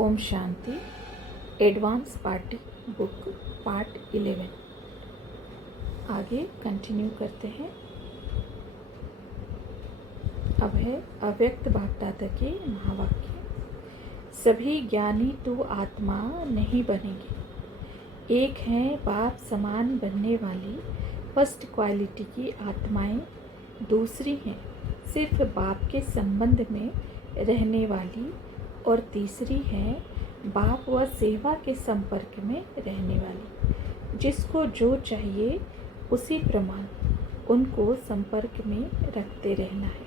Om Shanti. Advance party book part 11 आगे continue करते हैं। अब है अव्यक्त बापदादा के महावाक्य। सभी ज्ञानी तो आत्मा नहीं बनेंगे। एक हैं बाप समान बनने वाली फर्स्ट क्वालिटी की आत्माएं, दूसरी हैं सिर्फ बाप के संबंध में रहने वाली, और तीसरी है बाप व सेवा के संपर्क में रहने वाली। जिसको जो चाहिए उसी प्रमाण उनको संपर्क में रखते रहना है।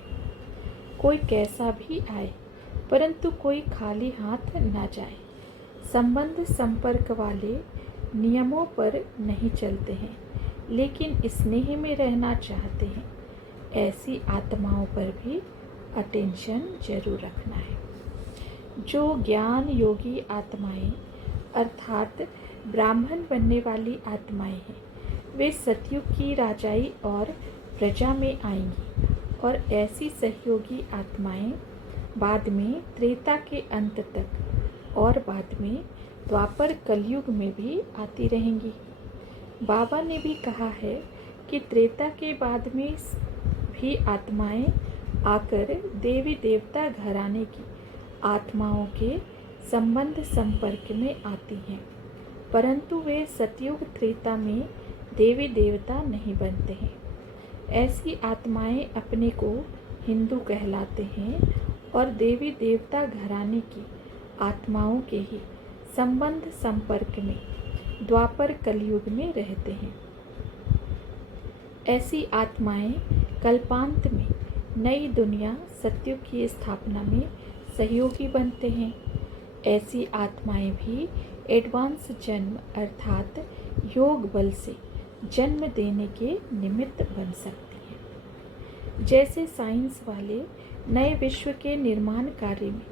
कोई कैसा भी आए परंतु कोई खाली हाथ न जाए। संबंध संपर्क वाले नियमों पर नहीं चलते हैं, लेकिन स्नेह में रहना चाहते हैं। ऐसी आत्माओं पर भी अटेंशन जरूर रखना है। जो ज्ञान योगी आत्माएं अर्थात ब्राह्मण बनने वाली आत्माएं हैं, वे सतयुग की राजाई और प्रजा में आएंगी, और ऐसी सहयोगी आत्माएं बाद में त्रेता के अंत तक और बाद में द्वापर कलयुग में भी आती रहेंगी। बाबा ने भी कहा है कि त्रेता के बाद में भी आत्माएं आकर देवी देवता घराने की आत्माओं के संबंध संपर्क में आती हैं, परंतु वे सतयुग त्रेता में देवी देवता नहीं बनते हैं। ऐसी आत्माएं अपने को हिंदू कहलाते हैं और देवी देवता घराने की आत्माओं के ही संबंध संपर्क में द्वापर कलयुग में रहते हैं। ऐसी आत्माएं कल्पांत में नई दुनिया सतयुग की स्थापना में सहयोगी बनते हैं। ऐसी आत्माएं भी एडवांस जन्म अर्थात योग बल से जन्म देने के निमित्त बन सकती हैं। जैसे साइंस वाले नए विश्व के निर्माण कार्य में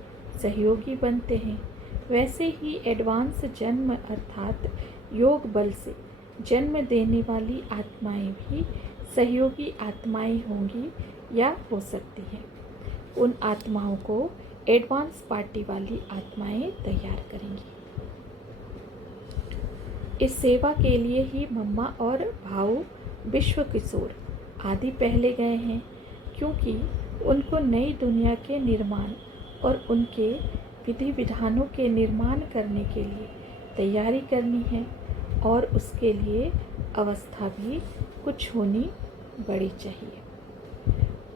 सहयोगी बनते हैं, वैसे ही एडवांस जन्म अर्थात योग बल से जन्म देने वाली आत्माएं भी सहयोगी आत्माएं होंगी या हो सकती हैं। उन आत्माओं को एडवांस पार्टी वाली आत्माएं तैयार करेंगी। इस सेवा के लिए ही मम्मा और भाऊ विश्व किशोर आदि पहले गए हैं, क्योंकि उनको नई दुनिया के निर्माण और उनके विधि विधानों के निर्माण करने के लिए तैयारी करनी है, और उसके लिए अवस्था भी कुछ होनी बड़ी चाहिए।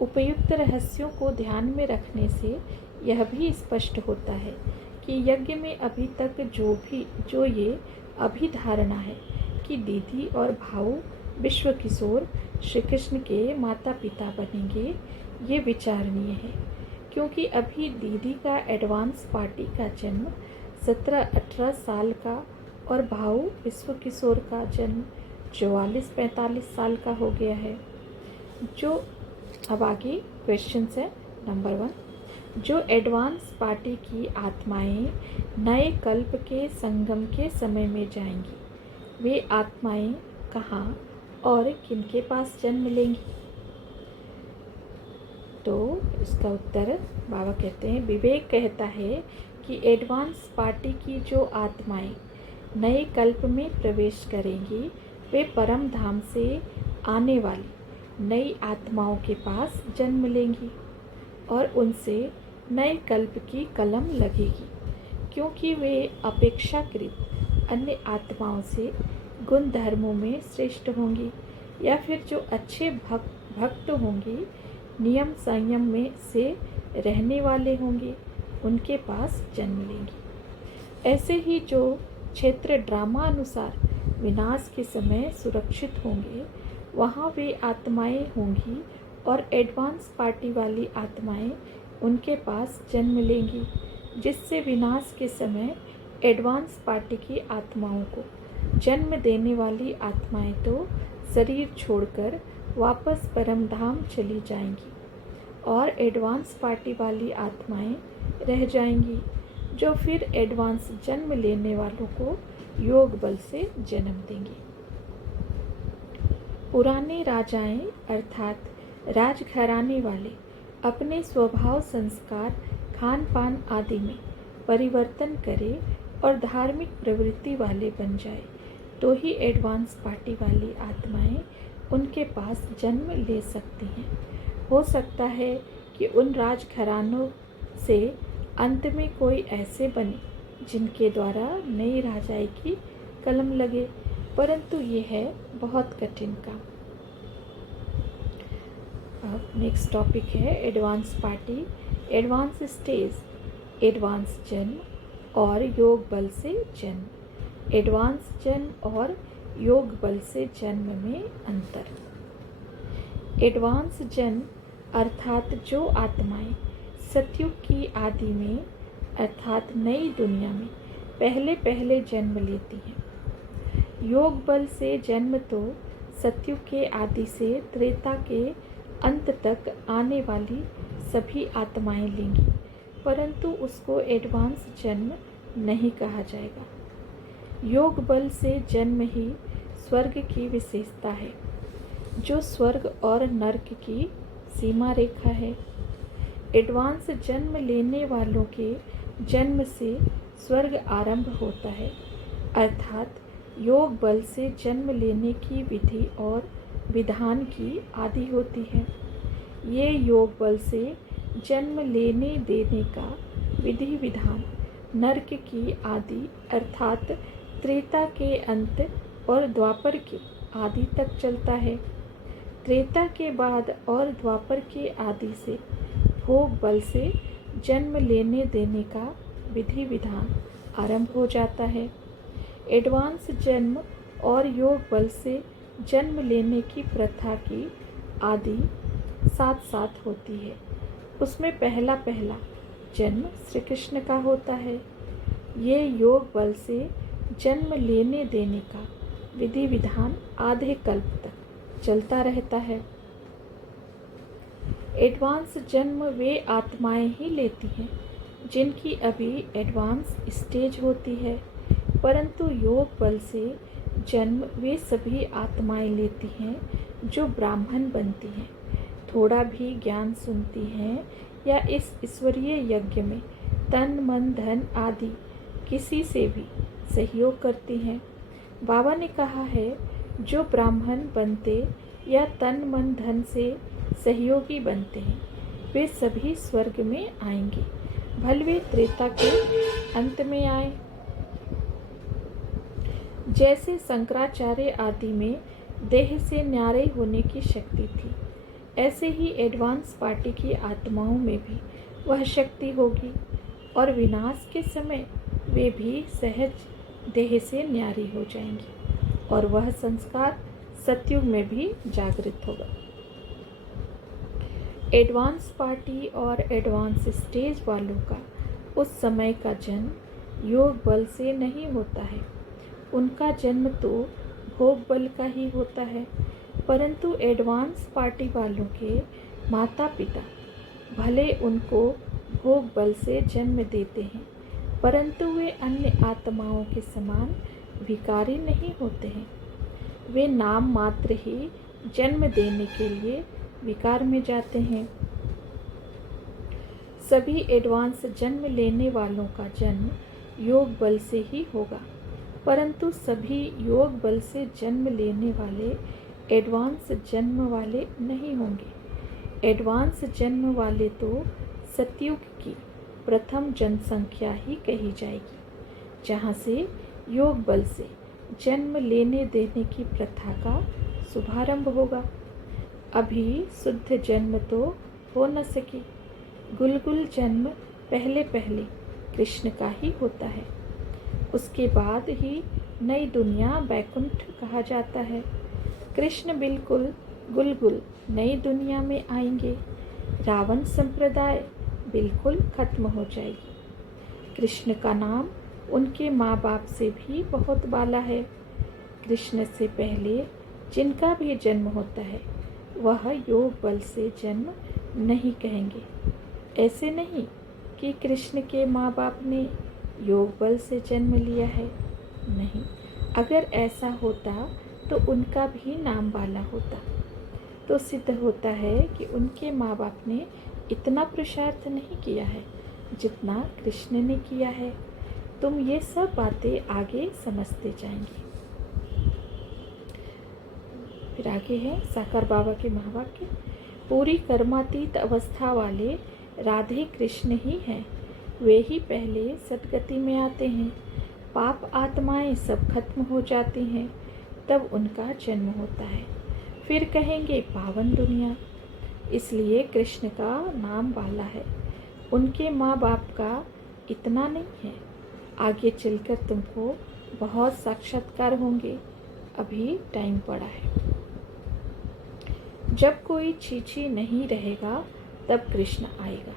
उपयुक्त रहस्यों को ध्यान में रखने से यह भी स्पष्ट होता है कि यज्ञ में अभी तक जो ये अभिधारणा है कि दीदी और भाऊ विश्व किशोर श्री कृष्ण के माता पिता बनेंगे, ये विचारणीय है, क्योंकि अभी दीदी का एडवांस पार्टी का जन्म 17-18 साल का और भाऊ विश्व किशोर का जन्म 44-45 साल का हो गया है। जो अब आगे क्वेश्चन है। नंबर 1, जो एडवांस पार्टी की आत्माएं नए कल्प के संगम के समय में जाएंगी, वे आत्माएं कहाँ और किनके पास जन्म लेंगी? तो इसका उत्तर बाबा कहते हैं, विवेक कहता है कि एडवांस पार्टी की जो आत्माएं नए कल्प में प्रवेश करेंगी, वे परम धाम से आने वाली नई आत्माओं के पास जन्म लेंगी और उनसे नए कल्प की कलम लगेगी, क्योंकि वे अपेक्षाकृत अन्य आत्माओं से गुण धर्मों में श्रेष्ठ होंगी, या फिर जो अच्छे भक्त होंगी, नियम संयम में से रहने वाले होंगे, उनके पास जन्म लेंगी। ऐसे ही जो क्षेत्र ड्रामा अनुसार विनाश के समय सुरक्षित होंगे, वहाँ वे आत्माएं होंगी और एडवांस पार्टी वाली आत्माएं उनके पास जन्म लेंगी, जिससे विनाश के समय एडवांस पार्टी की आत्माओं को जन्म देने वाली आत्माएं तो शरीर छोड़कर वापस परम धाम चली जाएंगी, और एडवांस पार्टी वाली आत्माएं रह जाएंगी, जो फिर एडवांस जन्म लेने वालों को योग बल से जन्म देंगी। पुराने राजाएं अर्थात राजघराने वाले अपने स्वभाव संस्कार खान पान आदि में परिवर्तन करे और धार्मिक प्रवृत्ति वाले बन जाए, तो ही एडवांस पार्टी वाली आत्माएं उनके पास जन्म ले सकती हैं। हो सकता है कि उन राजघरानों से अंत में कोई ऐसे बने जिनके द्वारा नई राजाई की कलम लगे, परंतु ये है बहुत कठिन काम। अब नेक्स्ट टॉपिक है advance party, advance stage, advance जन्म और योग बल से जन्म। एडवांस जन्म और योग बल से जन्म में अंतर। एडवांस जन्म अर्थात जो आत्माएं सतयुग की आदि में अर्थात नई दुनिया में पहले पहले जन्म लेती हैं। योग बल से जन्म तो सतयुग के आदि से त्रेता के अंत तक आने वाली सभी आत्माएं लेंगी, परंतु उसको एडवांस जन्म नहीं कहा जाएगा। योग बल से जन्म ही स्वर्ग की विशेषता है, जो स्वर्ग और नरक की सीमा रेखा है। एडवांस जन्म लेने वालों के जन्म से स्वर्ग आरंभ होता है, अर्थात योग बल से जन्म लेने की विधि और विधान की आदि होती है। ये योग बल से जन्म लेने देने का विधि विधान नरक की आदि अर्थात त्रेता के अंत और द्वापर के आदि तक चलता है। त्रेता के बाद और द्वापर के आदि से भोग बल से जन्म लेने देने का विधि विधान आरंभ हो जाता है। एडवांस जन्म और योग बल से जन्म लेने की प्रथा की आदि साथ साथ होती है। उसमें पहला पहला जन्म श्री कृष्ण का होता है। ये योग बल से जन्म लेने देने का विधि विधान आधे कल्प तक चलता रहता है। एडवांस जन्म वे आत्माएं ही लेती हैं जिनकी अभी एडवांस स्टेज होती है, परंतु योग बल से जन्म वे सभी आत्माएं लेती हैं जो ब्राह्मण बनती हैं, थोड़ा भी ज्ञान सुनती हैं या इस ईश्वरीय यज्ञ में तन मन धन आदि किसी से भी सहयोग करती हैं। बाबा ने कहा है, जो ब्राह्मण बनते या तन मन धन से सहयोगी बनते हैं वे सभी स्वर्ग में आएंगे, भले वे त्रेता के अंत में आए। जैसे शंकराचार्य आदि में देह से न्यारे होने की शक्ति थी, ऐसे ही एडवांस पार्टी की आत्माओं में भी वह शक्ति होगी और विनाश के समय वे भी सहज देह से न्यारी हो जाएंगी और वह संस्कार सतयुग में भी जागृत होगा। एडवांस पार्टी और एडवांस स्टेज वालों का उस समय का जन्म योग बल से नहीं होता है, उनका जन्म तो भोग बल का ही होता है। परंतु एडवांस पार्टी वालों के माता पिता भले उनको भोग बल से जन्म देते हैं, परंतु वे अन्य आत्माओं के समान भिखारी नहीं होते हैं। वे नाम मात्र ही जन्म देने के लिए विकार में जाते हैं। सभी एडवांस जन्म लेने वालों का जन्म योग बल से ही होगा, परंतु सभी योग बल से जन्म लेने वाले एडवांस जन्म वाले नहीं होंगे। एडवांस जन्म वाले तो सतयुग की प्रथम जनसंख्या ही कही जाएगी, जहाँ से योग बल से जन्म लेने देने की प्रथा का शुभारंभ होगा। अभी शुद्ध जन्म तो हो न सके। गुलगुल जन्म पहले पहले कृष्ण का ही होता है, उसके बाद ही नई दुनिया बैकुंठ कहा जाता है। कृष्ण बिल्कुल गुलगुल नई दुनिया में आएंगे। रावण संप्रदाय बिल्कुल खत्म हो जाएगी। कृष्ण का नाम उनके माँ बाप से भी बहुत बाला है। कृष्ण से पहले जिनका भी जन्म होता है वह योग बल से जन्म नहीं कहेंगे। ऐसे नहीं कि कृष्ण के माँ बाप ने योग बल से जन्म लिया है, नहीं। अगर ऐसा होता तो उनका भी नाम बाला होता। तो सिद्ध होता है कि उनके माँ बाप ने इतना पुरुषार्थ नहीं किया है, जितना कृष्ण ने किया है। तुम ये सब बातें आगे समझते जाएंगे। फिर आगे है साकार बाबा के महावाक्य। पूरी कर्मातीत अवस्था वाले राधे कृष्ण ही हैं। वे ही पहले सदगति में आते हैं। पाप आत्माएं सब खत्म हो जाती हैं, तब उनका जन्म होता है। फिर कहेंगे पावन दुनिया। इसलिए कृष्ण का नाम बाला है। उनके माँ बाप का इतना नहीं है। आगे चलकर तुमको बहुत साक्षात्कार होंगे। अभी टाइम पड़ा है। जब कोई छीछी नहीं रहेगा तब कृष्ण आएगा।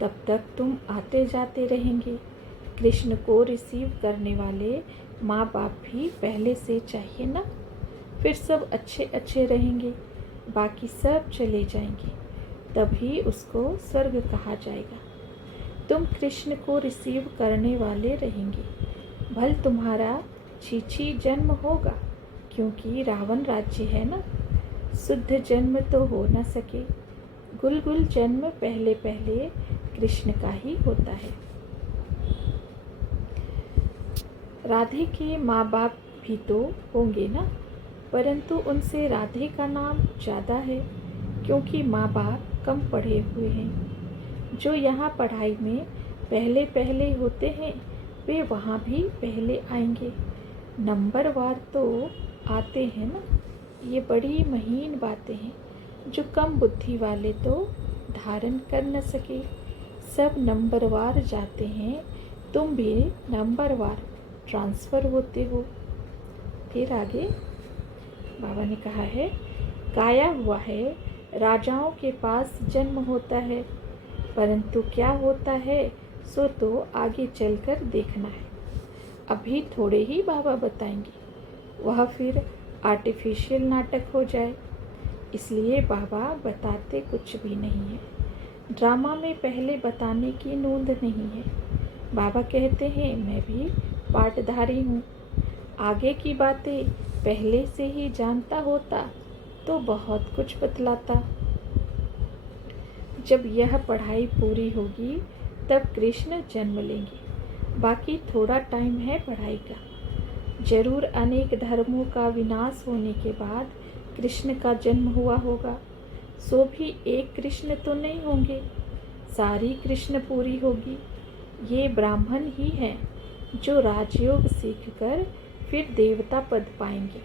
तब तक तुम आते जाते रहेंगे। कृष्ण को रिसीव करने वाले माँ बाप भी पहले से चाहिए ना। फिर सब अच्छे अच्छे रहेंगे, बाकी सब चले जाएंगे, तभी उसको स्वर्ग कहा जाएगा। तुम कृष्ण को रिसीव करने वाले रहेंगे। भल तुम्हारा छीछी जन्म होगा, क्योंकि रावण राज्य है ना। शुद्ध जन्म तो हो न सके। गुल जन्म पहले पहले कृष्ण का ही होता है। राधे के माँ बाप भी तो होंगे ना, परंतु उनसे राधे का नाम ज़्यादा है, क्योंकि माँ बाप कम पढ़े हुए हैं। जो यहाँ पढ़ाई में पहले पहले होते हैं, वे वहाँ भी पहले आएंगे। नंबरवार तो आते हैं ना। ये बड़ी महीन बातें हैं, जो कम बुद्धि वाले तो धारण कर न सके। सब नंबरवार जाते हैं, तुम भी नंबरवार ट्रांसफ़र होते हो। फिर आगे बाबा ने कहा है, गाया हुआ है राजाओं के पास जन्म होता है, परंतु क्या होता है सो तो आगे चलकर देखना है। अभी थोड़े ही बाबा बताएंगे, वह फिर आर्टिफिशियल नाटक हो जाए। इसलिए बाबा बताते कुछ भी नहीं है। ड्रामा में पहले बताने की नोंद नहीं है। बाबा कहते हैं मैं भी पाठधारी हूँ। आगे की बातें पहले से ही जानता होता तो बहुत कुछ बतलाता। जब यह पढ़ाई पूरी होगी तब कृष्ण जन्म लेंगे। बाकी थोड़ा टाइम है पढ़ाई का। जरूर अनेक धर्मों का विनाश होने के बाद कृष्ण का जन्म हुआ होगा। सो भी एक कृष्ण तो नहीं होंगे, सारी कृष्ण पूरी होगी। ये ब्राह्मण ही हैं जो राजयोग सीखकर फिर देवता पद पाएंगे।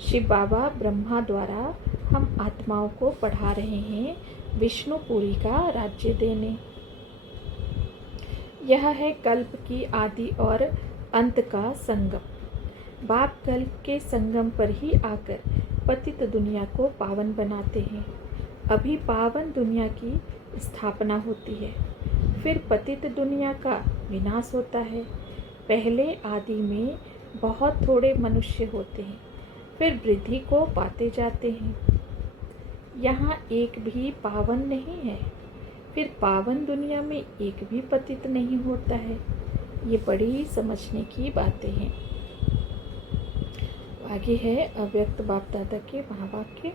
शिव बाबा ब्रह्मा द्वारा हम आत्माओं को पढ़ा रहे हैं विष्णुपुरी का राज्य देने। यह है कल्प की आदि और अंत का संगम। बाप कल्प के संगम पर ही आकर पतित दुनिया को पावन बनाते हैं। अभी पावन दुनिया की स्थापना होती है, फिर पतित दुनिया का विनाश होता है। पहले आदि में बहुत थोड़े मनुष्य होते हैं, फिर वृद्धि को पाते जाते हैं। यहाँ एक भी पावन नहीं है, फिर पावन दुनिया में एक भी पतित नहीं होता है। ये बड़ी समझने की बातें हैं। आगे है अव्यक्त बाप दादा के महावाक्य।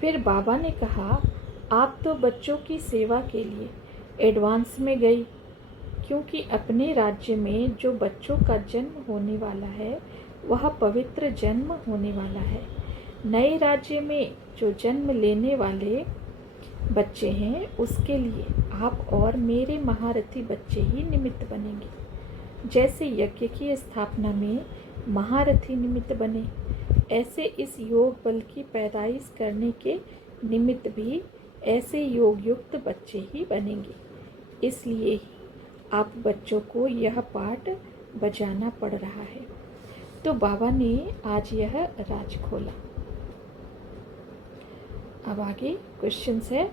फिर बाबा ने कहा, आप तो बच्चों की सेवा के लिए एडवांस में गई, क्योंकि अपने राज्य में जो बच्चों का जन्म होने वाला है वह पवित्र जन्म होने वाला है। नए राज्य में जो जन्म लेने वाले बच्चे हैं उसके लिए आप और मेरे महारथी बच्चे ही निमित्त बनेंगे। जैसे यज्ञ की स्थापना में महारथी निमित्त बने, ऐसे इस योग बल की पैदाइश करने के निमित्त भी ऐसे योग युक्त बच्चे ही बनेंगे। इसलिए ही आप बच्चों को यह पाठ बजाना पड़ रहा है। तो बाबा ने आज यह राज खोला। अब आगे क्वेश्चंस है।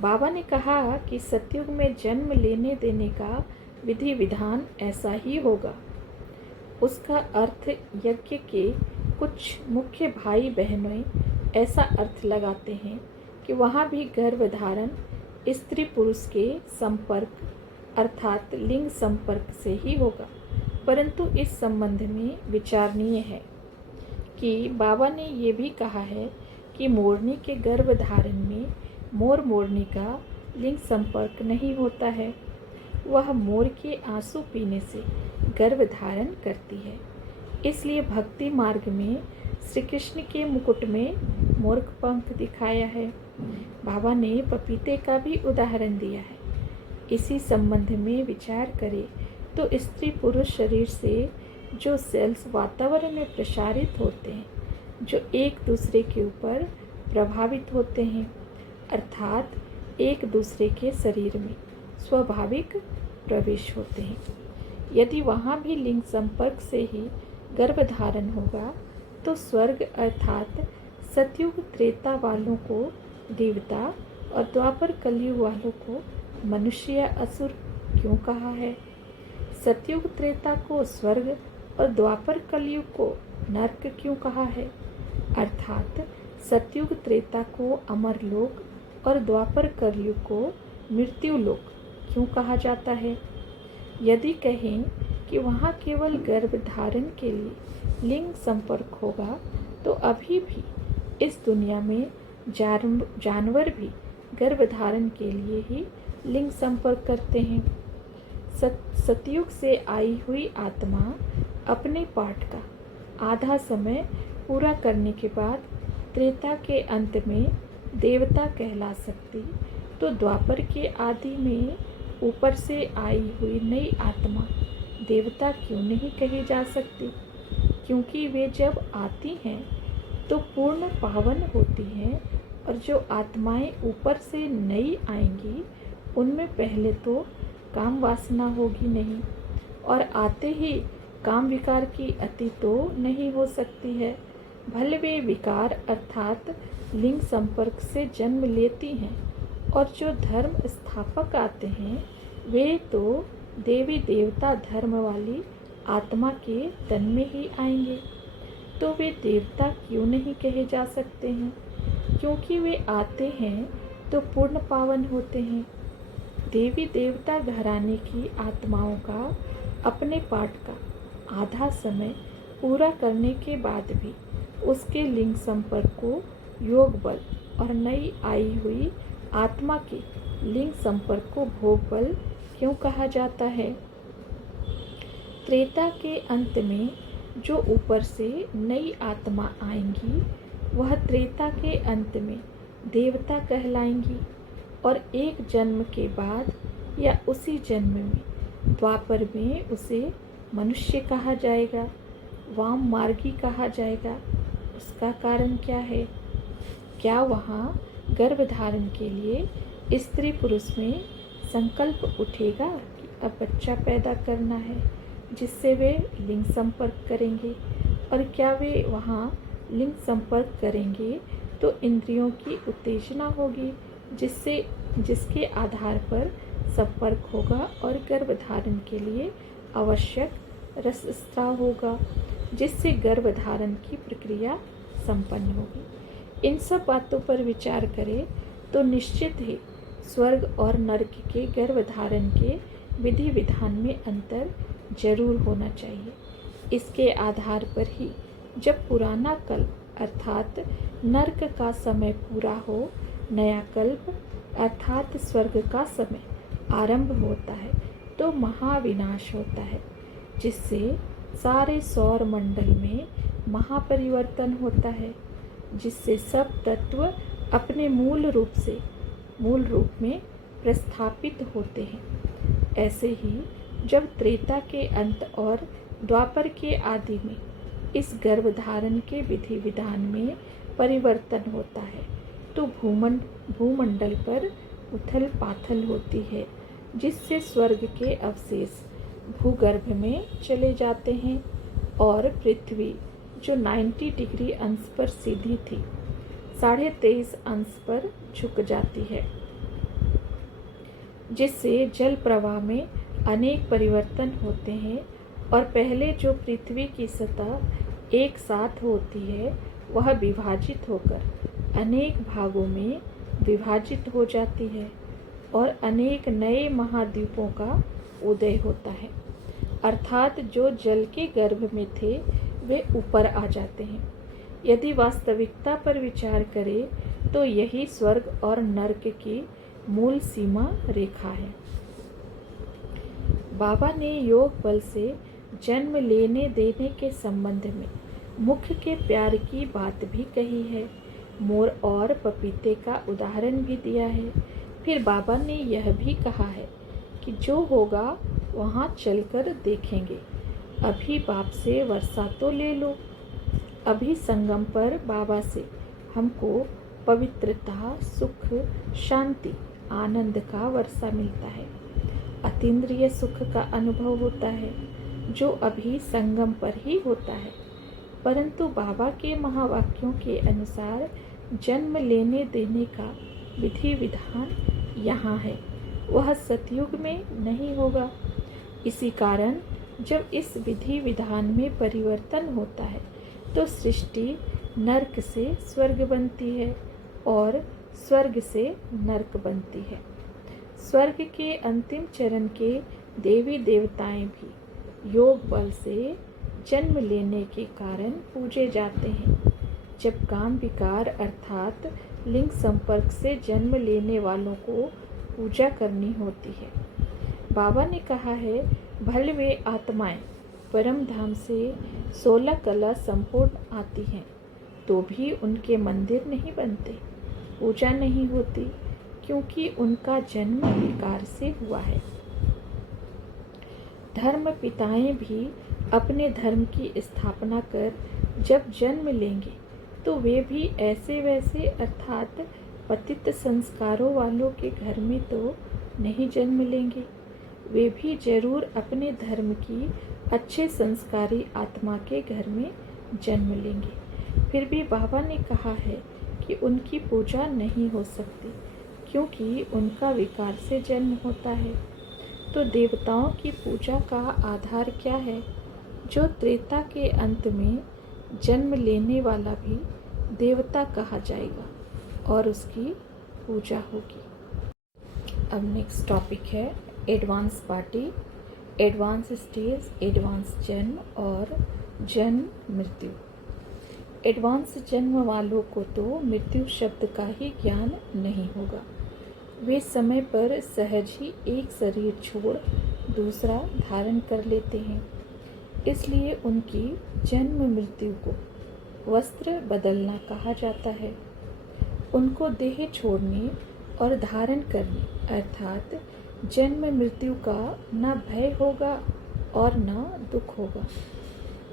बाबा ने कहा कि सतयुग में जन्म लेने देने का विधि विधान ऐसा ही होगा। उसका अर्थ यज्ञ के कुछ मुख्य भाई बहनों ऐसा अर्थ लगाते हैं कि वहाँ भी गर्भधारण स्त्री पुरुष के संपर्क अर्थात लिंग संपर्क से ही होगा। परंतु इस संबंध में विचारणीय है कि बाबा ने ये भी कहा है कि मोरनी के गर्भधारण में मोर मोरनी का लिंग संपर्क नहीं होता है। वह मोर के आंसू पीने से गर्भ धारण करती है। इसलिए भक्ति मार्ग में श्री कृष्ण के मुकुट में मोर पंख दिखाया है। बाबा ने पपीते का भी उदाहरण दिया है। इसी संबंध में विचार करें तो स्त्री पुरुष शरीर से जो सेल्स वातावरण में प्रसारित होते हैं, जो एक दूसरे के ऊपर प्रभावित होते हैं, अर्थात एक दूसरे के शरीर में स्वाभाविक प्रवेश होते हैं। यदि वहाँ भी लिंग संपर्क से ही गर्भधारण होगा तो स्वर्ग अर्थात सतयुग त्रेता वालों को देवता और द्वापर कलयुग वालों को मनुष्य या असुर क्यों कहा है? सतयुग त्रेता को स्वर्ग और द्वापर कलयुग को नरक क्यों कहा है? अर्थात सतयुग त्रेता को अमर लोक और द्वापर कलयुग को मृत्यु लोक क्यों कहा जाता है? यदि कहें कि वहाँ केवल गर्भधारण के लिए लिंग संपर्क होगा तो अभी भी इस दुनिया में जानवर भी गर्भधारण के लिए ही लिंग संपर्क करते हैं। सतयुग से आई हुई आत्मा अपने पाठ का आधा समय पूरा करने के बाद त्रेता के अंत में देवता कहला सकती, तो द्वापर के आदि में ऊपर से आई हुई नई आत्मा देवता क्यों नहीं कही जा सकती? क्योंकि वे जब आती हैं तो पूर्ण पावन होती हैं, और जो आत्माएं ऊपर से नई आएंगी उनमें पहले तो काम वासना होगी नहीं, और आते ही काम विकार की अति तो नहीं हो सकती है। भले वे विकार अर्थात लिंग संपर्क से जन्म लेती हैं, और जो धर्म स्थापक आते हैं वे तो देवी देवता धर्म वाली आत्मा के तन में ही आएंगे, तो वे देवता क्यों नहीं कहे जा सकते हैं? क्योंकि वे आते हैं तो पूर्ण पावन होते हैं। देवी देवता घराने की आत्माओं का अपने पाठ का आधा समय पूरा करने के बाद भी उसके लिंग संपर्क को योग बल और नई आई हुई आत्मा के लिंग संपर्क को भोग बल क्यों कहा जाता है? त्रेता के अंत में जो ऊपर से नई आत्मा आएंगी वह त्रेता के अंत में देवता कहलाएंगी, और एक जन्म के बाद या उसी जन्म में द्वापर में उसे मनुष्य कहा जाएगा, वाम मार्गी कहा जाएगा। उसका कारण क्या है? क्या वहाँ गर्भधारण के लिए स्त्री पुरुष में संकल्प उठेगा कि अब बच्चा पैदा करना है, जिससे वे लिंग संपर्क करेंगे? और क्या वे वहाँ लिंग संपर्क करेंगे तो इंद्रियों की उत्तेजना होगी, जिसके आधार पर संपर्क होगा और गर्भधारण के लिए आवश्यक रसस्राव होगा, जिससे गर्भधारण की प्रक्रिया संपन्न होगी। इन सब बातों पर विचार करें तो निश्चित ही स्वर्ग और नरक के गर्भधारण के विधि विधान में अंतर जरूर होना चाहिए। इसके आधार पर ही जब पुराना कल्प अर्थात नरक का समय पूरा हो, नया कल्प अर्थात स्वर्ग का समय आरंभ होता है, तो महाविनाश होता है, जिससे सारे सौर मंडल में महापरिवर्तन होता है, जिससे सब तत्व अपने मूल रूप में प्रस्थापित होते हैं। ऐसे ही जब त्रेता के अंत और द्वापर के आदि में इस गर्भधारण के विधि विधान में परिवर्तन होता है, तो भूमंडल पर उथल पाथल होती है, जिससे स्वर्ग के अवशेष भूगर्भ में चले जाते हैं, और पृथ्वी जो 90 डिग्री अंश पर सीधी थी 23.5 अंश पर झुक जाती है, जिससे जल प्रवाह में अनेक परिवर्तन होते हैं, और पहले जो पृथ्वी की सतह एक साथ होती है वह विभाजित होकर अनेक भागों में विभाजित हो जाती है, और अनेक नए महाद्वीपों का उदय होता है, अर्थात जो जल के गर्भ में थे वे ऊपर आ जाते हैं। यदि वास्तविकता पर विचार करें तो यही स्वर्ग और नरक की मूल सीमा रेखा है। बाबा ने योग बल से जन्म लेने देने के संबंध में मुख के प्यार की बात भी कही है। मोर और पपीते का उदाहरण भी दिया है। फिर बाबा ने यह भी कहा है कि जो होगा वहाँ चलकर देखेंगे। अभी बाप से वर्षा तो ले लो। अभी संगम पर बाबा से हमको पवित्रता, सुख, शांति, आनंद का वर्षा मिलता है। अतीन्द्रिय सुख का अनुभव होता है जो अभी संगम पर ही होता है। परंतु बाबा के महावाक्यों के अनुसार जन्म लेने देने का विधि विधान यहाँ है, वह सतयुग में नहीं होगा। इसी कारण जब इस विधि विधान में परिवर्तन होता है तो सृष्टि नरक से स्वर्ग बनती है और स्वर्ग से नरक बनती है। स्वर्ग के अंतिम चरण के देवी देवताएं भी योग बल से जन्म लेने के कारण पूजे जाते हैं। जब काम विकार अर्थात लिंग संपर्क से जन्म लेने वालों को पूजा करनी होती है। बाबा ने कहा है, भले वे आत्माएं परम धाम से 16 कला संपूर्ण आती हैं तो भी उनके मंदिर नहीं बनते, पूजा नहीं होती, क्योंकि उनका जन्म विकार से हुआ है। धर्म पिताएं भी अपने धर्म की स्थापना कर जब जन्म लेंगे तो वे भी ऐसे वैसे अर्थात पतित संस्कारों वालों के घर में तो नहीं जन्म लेंगे। वे भी जरूर अपने धर्म की अच्छे संस्कारी आत्मा के घर में जन्म लेंगे। फिर भी बाबा ने कहा है कि उनकी पूजा नहीं हो सकती, क्योंकि उनका विकार से जन्म होता है। तो देवताओं की पूजा का आधार क्या है? जो त्रेता के अंत में जन्म लेने वाला भी देवता कहा जाएगा और उसकी पूजा होगी। अब नेक्स्ट टॉपिक है advance party, advance stage, advance जन्म और जन्म मृत्यु। एडवांस जन्म वालों को तो मृत्यु शब्द का ही ज्ञान नहीं होगा। वे समय पर सहज ही एक शरीर छोड़ दूसरा धारण कर लेते हैं। इसलिए उनकी जन्म मृत्यु को वस्त्र बदलना कहा जाता है। उनको देह छोड़ने और धारण करने अर्थात जन्म मृत्यु का न भय होगा और न दुख होगा।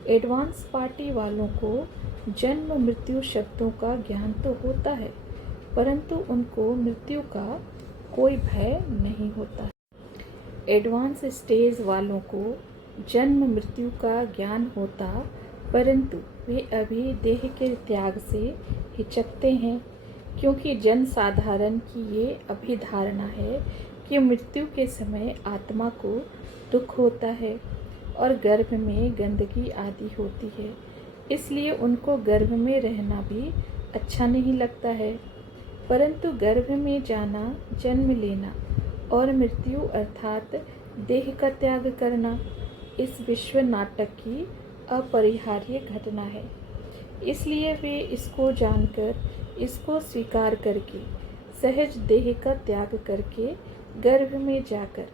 एडवांस पार्टी वालों को जन्म मृत्यु शब्दों का ज्ञान तो होता है, परंतु उनको मृत्यु का कोई भय नहीं होता। एडवांस स्टेज वालों को जन्म मृत्यु का ज्ञान होता, परंतु वे अभी देह के त्याग से हिचकते हैं, क्योंकि जन साधारण की ये अभिधारणा है कि मृत्यु के समय आत्मा को दुख होता है और गर्भ में गंदगी आदि होती है। इसलिए उनको गर्भ में रहना भी अच्छा नहीं लगता है। परंतु गर्भ में जाना, जन्म लेना और मृत्यु अर्थात देह का त्याग करना इस विश्व नाटक की अपरिहार्य घटना है। इसलिए वे इसको जानकर, इसको स्वीकार करके सहज देह का त्याग करके गर्भ में जाकर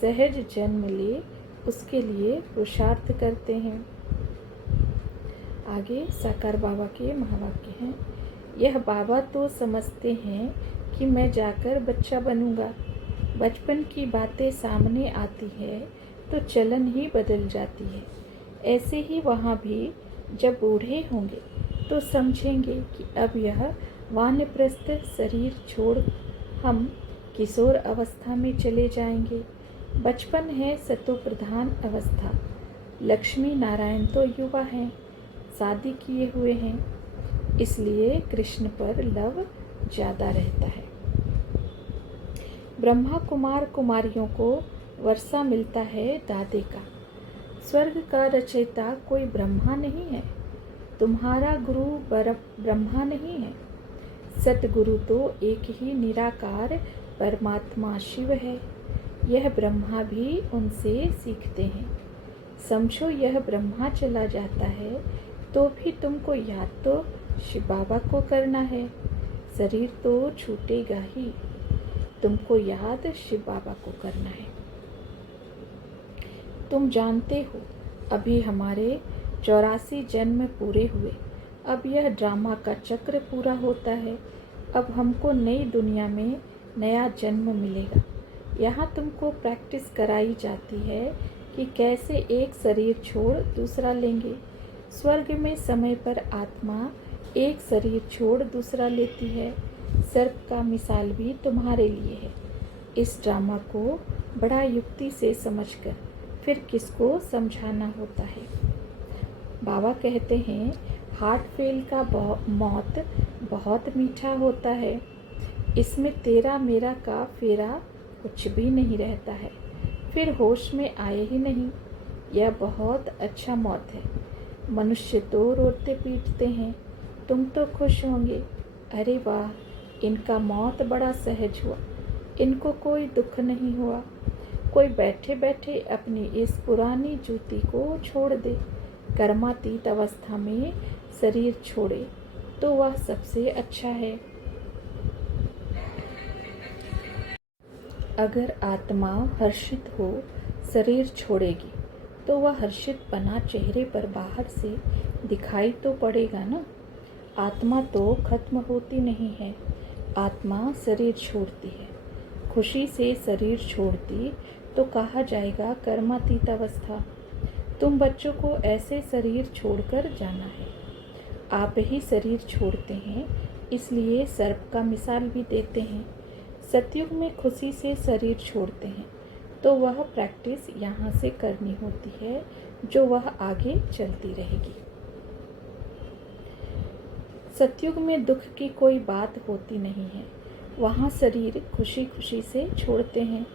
सहज जन्म ले, उसके लिए पुरुषार्थ करते हैं। आगे साकार बाबा के महावाक्य हैं। यह बाबा तो समझते हैं कि मैं जाकर बच्चा बनूंगा। बचपन की बातें सामने आती है तो चलन ही बदल जाती है। ऐसे ही वहाँ भी जब बूढ़े होंगे तो समझेंगे कि अब यह वानप्रस्थ शरीर छोड़ हम किशोर अवस्था में चले जाएंगे। बचपन है सतो प्रधान अवस्था। लक्ष्मी नारायण तो युवा हैं, शादी किए हुए हैं, इसलिए कृष्ण पर लव ज़्यादा रहता है। ब्रह्मा कुमार कुमारियों को वर्षा मिलता है दादे का। स्वर्ग का रचयिता कोई ब्रह्मा नहीं है। तुम्हारा गुरु ब्रह्मा नहीं है। सतगुरु तो एक ही निराकार परमात्मा शिव है। यह ब्रह्मा भी उनसे सीखते हैं। समझो यह ब्रह्मा चला जाता है तो भी तुमको याद तो शिव बाबा को करना है। शरीर तो छूटेगा ही। तुमको याद शिव बाबा को करना है। तुम जानते हो अभी हमारे 84 जन्म पूरे हुए। अब यह ड्रामा का चक्र पूरा होता है। अब हमको नई दुनिया में नया जन्म मिलेगा। यहाँ तुमको प्रैक्टिस कराई जाती है कि कैसे एक शरीर छोड़ दूसरा लेंगे। स्वर्ग में समय पर आत्मा एक शरीर छोड़ दूसरा लेती है। सर्प का मिसाल भी तुम्हारे लिए है। इस ड्रामा को बड़ा युक्ति से समझकर फिर किसको समझाना होता है। बाबा कहते हैं हार्ट फेल का मौत बहुत मीठा होता है। इसमें तेरा मेरा का फेरा कुछ भी नहीं रहता है। फिर होश में आए ही नहीं। यह बहुत अच्छा मौत है। मनुष्य तो रोते पीटते हैं, तुम तो खुश होंगे। अरे वाह, इनका मौत बड़ा सहज हुआ, इनको कोई दुख नहीं हुआ। कोई बैठे बैठे अपनी इस पुरानी जूती को छोड़ दे, कर्मातीत अवस्था में शरीर छोड़े तो वह सबसे अच्छा है। अगर आत्मा हर्षित हो शरीर छोड़ेगी तो वह हर्षितपना चेहरे पर बाहर से दिखाई तो पड़ेगा ना। आत्मा तो खत्म होती नहीं है, आत्मा शरीर छोड़ती है। खुशी से शरीर छोड़ती तो कहा जाएगा कर्मातीत अवस्था। तुम बच्चों को ऐसे शरीर छोड़कर जाना है। आप ही शरीर छोड़ते हैं, इसलिए सर्प का मिसाल भी देते हैं। सतयुग में खुशी से शरीर छोड़ते हैं तो वह प्रैक्टिस यहाँ से करनी होती है, जो वह आगे चलती रहेगी। सतयुग में दुख की कोई बात होती नहीं है। वहाँ शरीर खुशी खुशी से छोड़ते हैं।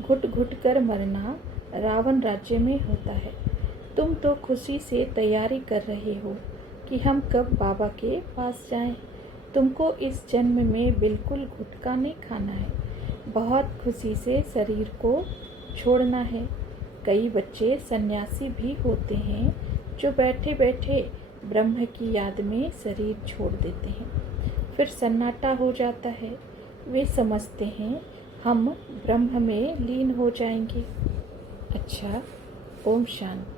घुट घुट कर मरना रावण राज्य में होता है। तुम तो खुशी से तैयारी कर रहे हो कि हम कब बाबा के पास जाएं। तुमको इस जन्म में बिल्कुल गुटखा नहीं खाना है। बहुत खुशी से शरीर को छोड़ना है। कई बच्चे सन्यासी भी होते हैं जो बैठे बैठे ब्रह्म की याद में शरीर छोड़ देते हैं। फिर सन्नाटा हो जाता है। वे समझते हैं हम ब्रह्म में लीन हो जाएंगे। अच्छा, ओम शांति।